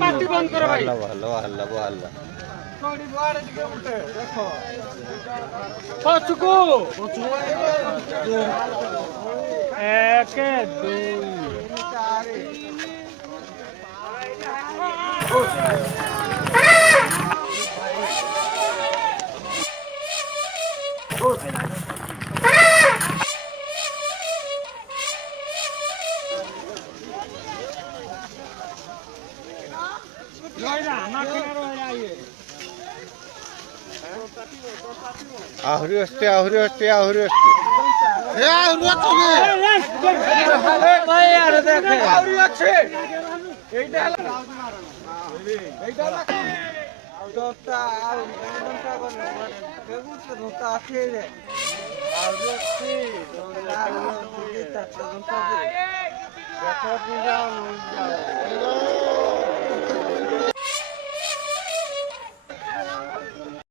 Party বন্ধ করো ভাই। ভালো হাল্লা হাল্লা কচুকু একে দুই আহুরি আসছে আহুরি আসছে আহুরি আসছে ভাই আর দেখে